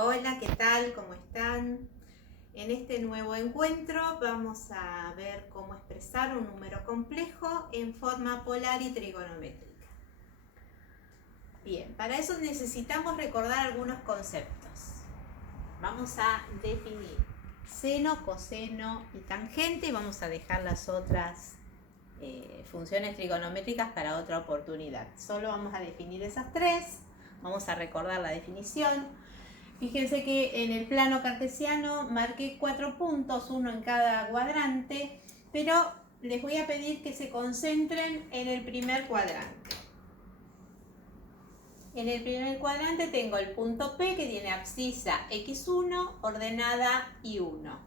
Hola, ¿qué tal? ¿Cómo están? En este nuevo encuentro vamos a ver cómo expresar un número complejo en forma polar y trigonométrica. Bien, para eso necesitamos recordar algunos conceptos. Vamos a definir seno, coseno y tangente y vamos a dejar las otras funciones trigonométricas para otra oportunidad. Solo vamos a definir esas tres, vamos a recordar la definición. Fíjense que en el plano cartesiano marqué 4 puntos, uno en cada cuadrante, pero les voy a pedir que se concentren en el primer cuadrante. En el primer cuadrante tengo el punto P que tiene abscisa x1, ordenada y1.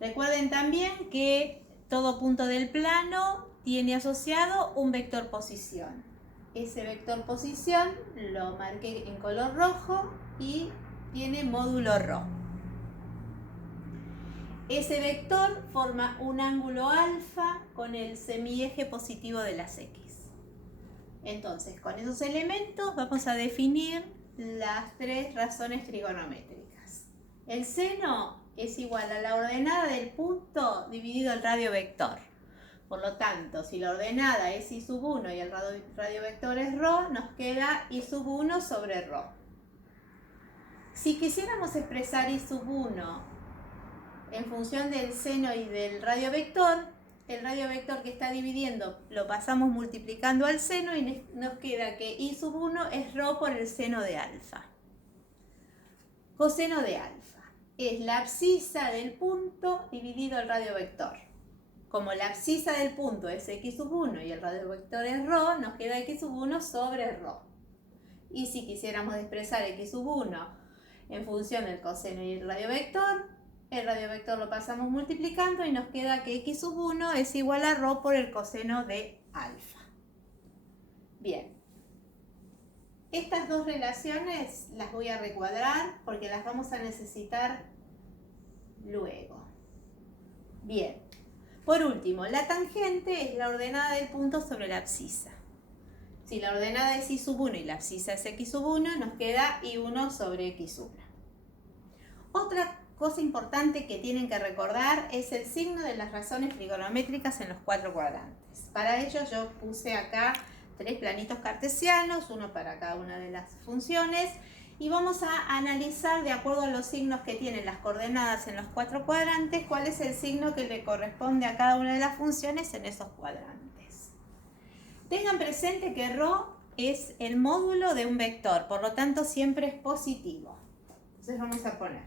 Recuerden también que todo punto del plano tiene asociado un vector posición. Ese vector posición lo marqué en color rojo y tiene módulo ρ. Ese vector forma un ángulo alfa con el semieje positivo de las x. Entonces, con esos elementos vamos a definir las tres razones trigonométricas. El seno es igual a la ordenada del punto dividido el radio vector. Por lo tanto, si la ordenada es y sub 1 y el radio vector es ρ, nos queda y sub 1 sobre ρ. Si quisiéramos expresar y sub 1 en función del seno y del radio vector, el radio vector que está dividiendo lo pasamos multiplicando al seno y nos queda que y sub 1 es ρ por el seno de alfa. Coseno de alfa es la abscisa del punto dividido el radio vector. Como la abscisa del punto es x sub 1 y el radio vector es ρ, nos queda x sub 1 sobre ρ. Y si quisiéramos expresar x sub 1 en función del coseno y el radio vector lo pasamos multiplicando y nos queda que x sub 1 es igual a ρ por el coseno de alfa. Bien. Estas dos relaciones las voy a recuadrar porque las vamos a necesitar luego. Bien. Por último, la tangente es la ordenada del punto sobre la abscisa. Si la ordenada es y sub 1 y la abscisa es x sub 1, nos queda y1 sobre x1. Otra cosa importante que tienen que recordar es el signo de las razones trigonométricas en los 4 cuadrantes. Para ello yo puse acá 3 planitos cartesianos, uno para cada una de las funciones, y vamos a analizar de acuerdo a los signos que tienen las coordenadas en los 4 cuadrantes, cuál es el signo que le corresponde a cada una de las funciones en esos cuadrantes. Tengan presente que ρ es el módulo de un vector, por lo tanto siempre es positivo. Entonces vamos a poner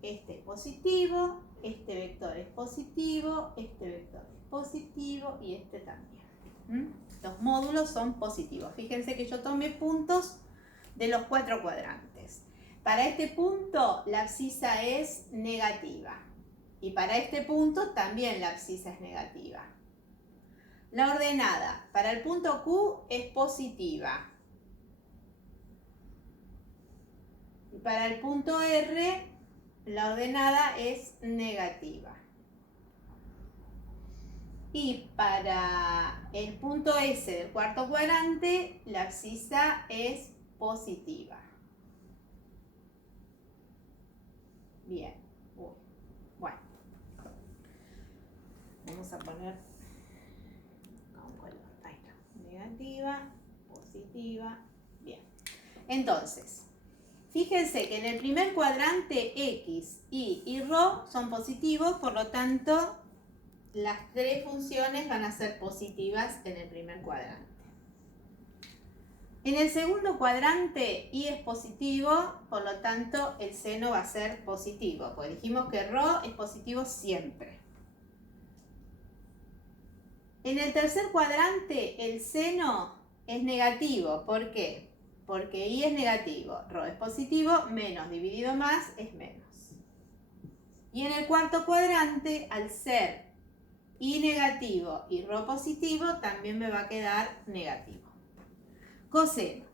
este es positivo, este vector es positivo, este vector es positivo y este también. Los módulos son positivos. Fíjense que yo tomé puntos de los 4 cuadrantes. Para este punto la abscisa es negativa y para este punto también la abscisa es negativa. La ordenada para el punto Q es positiva y para el punto R la ordenada es negativa. Y para el punto S del cuarto cuadrante, la abscisa es positiva. Bien. Bueno. Vamos a poner un color. Ahí está. Negativa, positiva. Bien. Entonces, fíjense que en el primer cuadrante X, Y ρ son positivos, por lo tanto, las 3 funciones van a ser positivas en el primer cuadrante. En el segundo cuadrante y es positivo, por lo tanto el seno va a ser positivo, porque dijimos que ρ es positivo siempre. En el tercer cuadrante el seno es negativo, ¿por qué? Porque y es negativo, ρ es positivo, menos dividido más es menos. Y en el cuarto cuadrante, al ser y negativo y ρ positivo, también me va a quedar negativo. Coseno.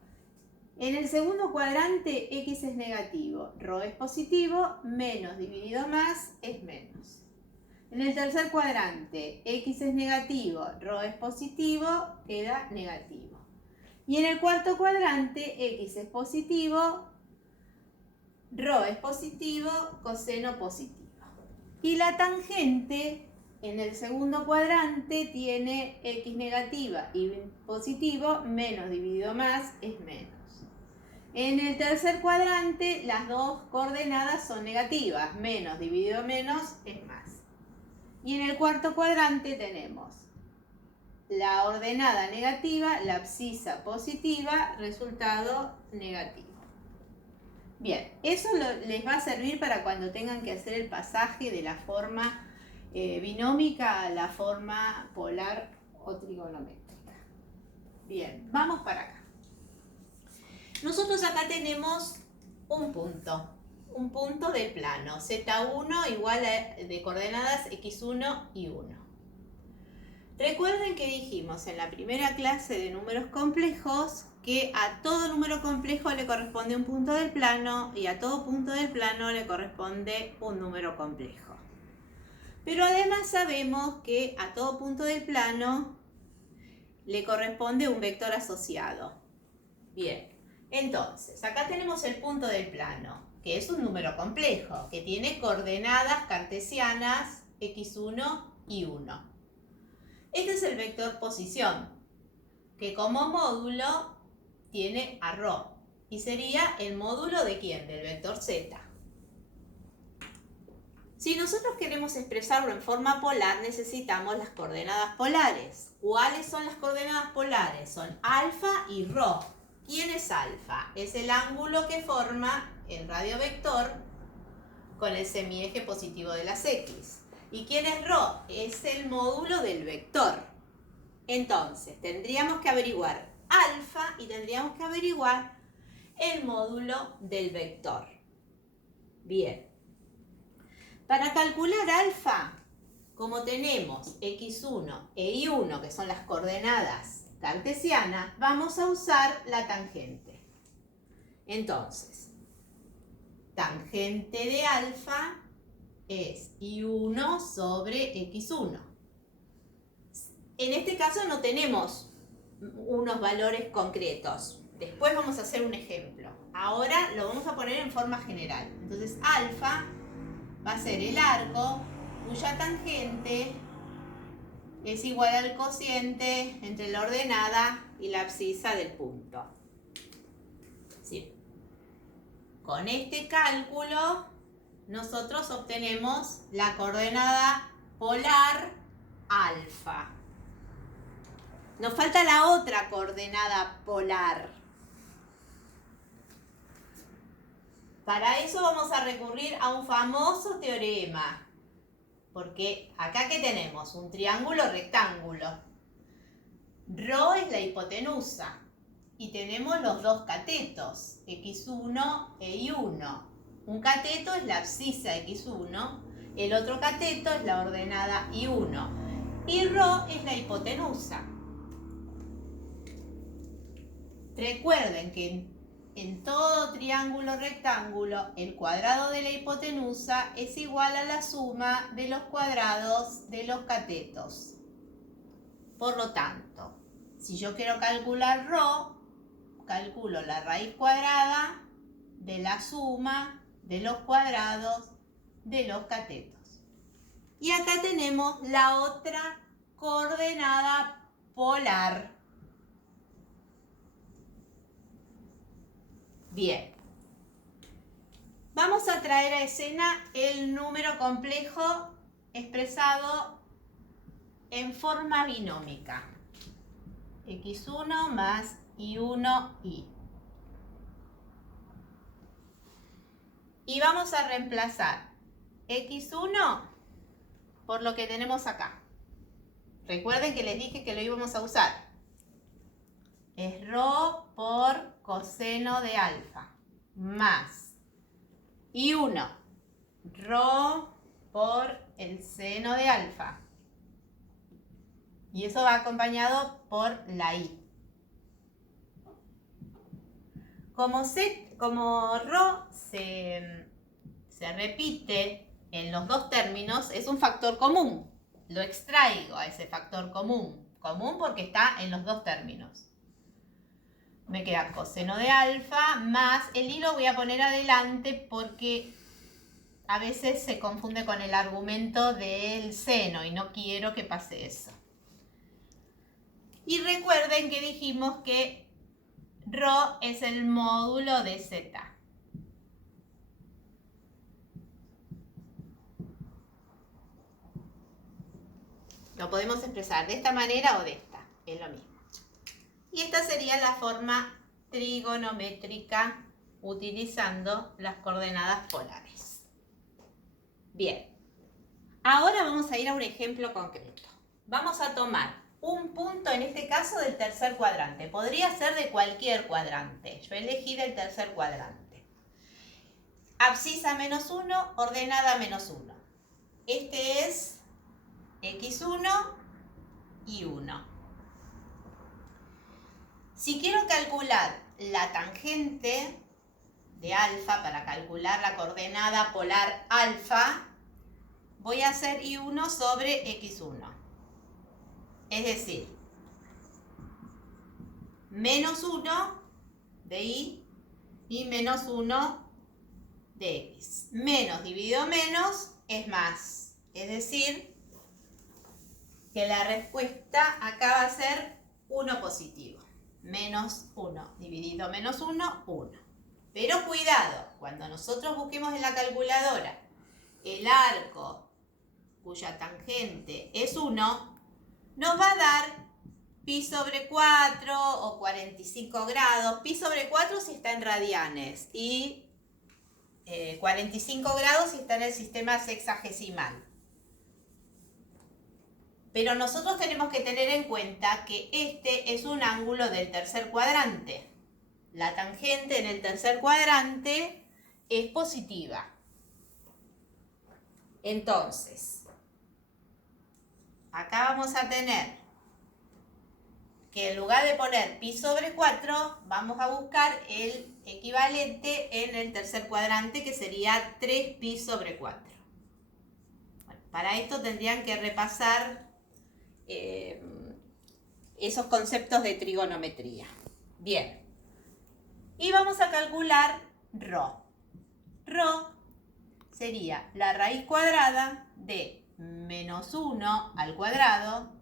En el segundo cuadrante x es negativo, ρ es positivo, menos dividido más es menos. En el tercer cuadrante x es negativo, ρ es positivo, queda negativo. Y en el cuarto cuadrante, x es positivo, rho es positivo, coseno positivo. Y la tangente en el segundo cuadrante tiene x negativa y positivo, menos dividido más es menos. En el tercer cuadrante las dos coordenadas son negativas, menos dividido menos es más. Y en el cuarto cuadrante tenemos la ordenada negativa, la abscisa positiva, resultado negativo. Bien, eso les va a servir para cuando tengan que hacer el pasaje de la forma binómica a la forma polar o trigonométrica. Bien, vamos para acá. Nosotros acá tenemos un punto de plano, Z1 igual a, de coordenadas X1 y 1. Recuerden que dijimos en la primera clase de números complejos que a todo número complejo le corresponde un punto del plano y a todo punto del plano le corresponde un número complejo. Pero además sabemos que a todo punto del plano le corresponde un vector asociado. Bien, entonces acá tenemos el punto del plano, que es un número complejo, que tiene coordenadas cartesianas x1 y 1. Este es el vector posición, que como módulo tiene a ρ, y sería el módulo de ¿quién? Del vector z. Si nosotros queremos expresarlo en forma polar, necesitamos las coordenadas polares. ¿Cuáles son las coordenadas polares? Son alfa y ρ. ¿Quién es alfa? Es el ángulo que forma el radiovector con el semieje positivo de las x. ¿Y quién es ρ? Es el módulo del vector. Entonces, tendríamos que averiguar alfa y tendríamos que averiguar el módulo del vector. Bien. Para calcular alfa, como tenemos x1 e y1, que son las coordenadas cartesianas, vamos a usar la tangente. Entonces, tangente de alfa es y1 sobre x1. En este caso no tenemos unos valores concretos. Después vamos a hacer un ejemplo. Ahora lo vamos a poner en forma general. Entonces, alfa va a ser el arco cuya tangente es igual al cociente entre la ordenada y la abscisa del punto. ¿Sí? Con este cálculo nosotros obtenemos la coordenada polar alfa. Nos falta la otra coordenada polar. Para eso vamos a recurrir a un famoso teorema. Porque acá ¿qué tenemos? Un triángulo rectángulo. Rho es la hipotenusa. Y tenemos los dos catetos, x1 e y1. Un cateto es la abscisa x1, el otro cateto es la ordenada y1. Y ρ es la hipotenusa. Recuerden que en todo triángulo rectángulo, el cuadrado de la hipotenusa es igual a la suma de los cuadrados de los catetos. Por lo tanto, si yo quiero calcular ρ, calculo la raíz cuadrada de la suma de los cuadrados de los catetos. Y acá tenemos la otra coordenada polar. Bien. Vamos a traer a escena el número complejo expresado en forma binómica. x1 más y1y. Y vamos a reemplazar x1 por lo que tenemos acá. Recuerden que les dije que lo íbamos a usar. Es ρ por coseno de alfa más y1 ρ por el seno de alfa. Y eso va acompañado por la y. Como ρ se repite en los dos términos, es un factor común. Lo extraigo a ese factor común. Común porque está en los dos términos. me queda coseno de alfa más, el y lo voy a poner adelante porque a veces se confunde con el argumento del seno y no quiero que pase eso. Y recuerden que dijimos que ρ es el módulo de z. Lo podemos expresar de esta manera o de esta, es lo mismo. Y esta sería la forma trigonométrica utilizando las coordenadas polares. Bien, ahora vamos a ir a un ejemplo concreto. Vamos a tomar un punto, en este caso del tercer cuadrante. Podría ser de cualquier cuadrante. Yo elegí del tercer cuadrante. Abscisa -1, ordenada -1. Este es x1 y 1. Si quiero calcular la tangente de alfa, para calcular la coordenada polar alfa, voy a hacer y1 sobre x1. Es decir, -1 de y -1 de x. Menos dividido menos es más. Es decir, que la respuesta acá va a ser 1 positivo. -1 dividido -1, 1. Pero cuidado, cuando nosotros busquemos en la calculadora el arco cuya tangente es 1, nos va a dar pi sobre 4 o 45 grados. Pi sobre 4 si está en radianes y 45 grados si está en el sistema sexagesimal. Pero nosotros tenemos que tener en cuenta que este es un ángulo del tercer cuadrante. La tangente en el tercer cuadrante es positiva. Entonces, acá vamos a tener que en lugar de poner pi sobre 4, vamos a buscar el equivalente en el tercer cuadrante, que sería 3 pi sobre 4. Bueno, para esto tendrían que repasar esos conceptos de trigonometría. Bien. Y vamos a calcular ρ. ρ sería la raíz cuadrada de -1 al cuadrado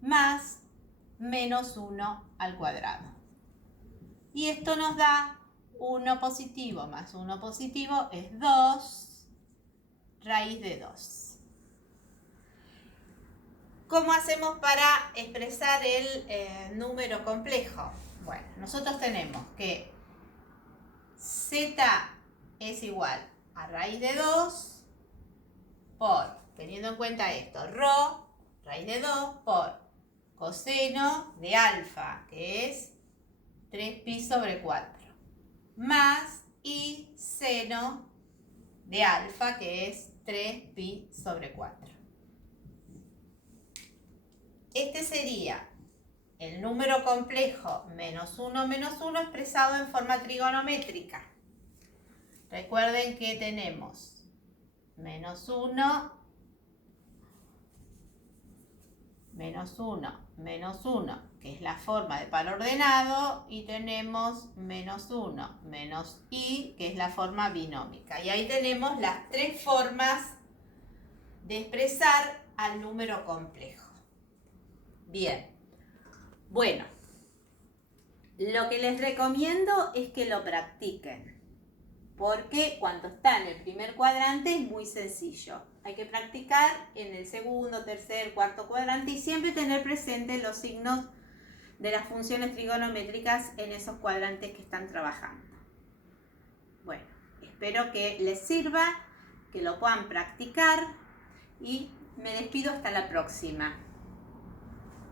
más -1 al cuadrado. Y esto nos da 1 positivo más 1 positivo es 2 raíz de 2. ¿Cómo hacemos para expresar el número complejo? Bueno, nosotros tenemos que z es igual a raíz de 2 por, teniendo en cuenta esto, ρ, raíz de 2 por coseno de alfa, que es 3 pi sobre 4, más y seno de alfa, que es 3 pi sobre 4. Este sería el número complejo -1 expresado en forma trigonométrica. Recuerden que tenemos -1, que es la forma de par ordenado, y tenemos -1 menos y, que es la forma binómica. Y ahí tenemos las tres formas de expresar al número complejo. Bien, bueno, lo que les recomiendo es que lo practiquen, porque cuando está en el primer cuadrante es muy sencillo. Hay que practicar en el segundo, tercer, cuarto cuadrante y siempre tener presentes los signos de las funciones trigonométricas en esos cuadrantes que están trabajando. Bueno, espero que les sirva, que lo puedan practicar y me despido hasta la próxima.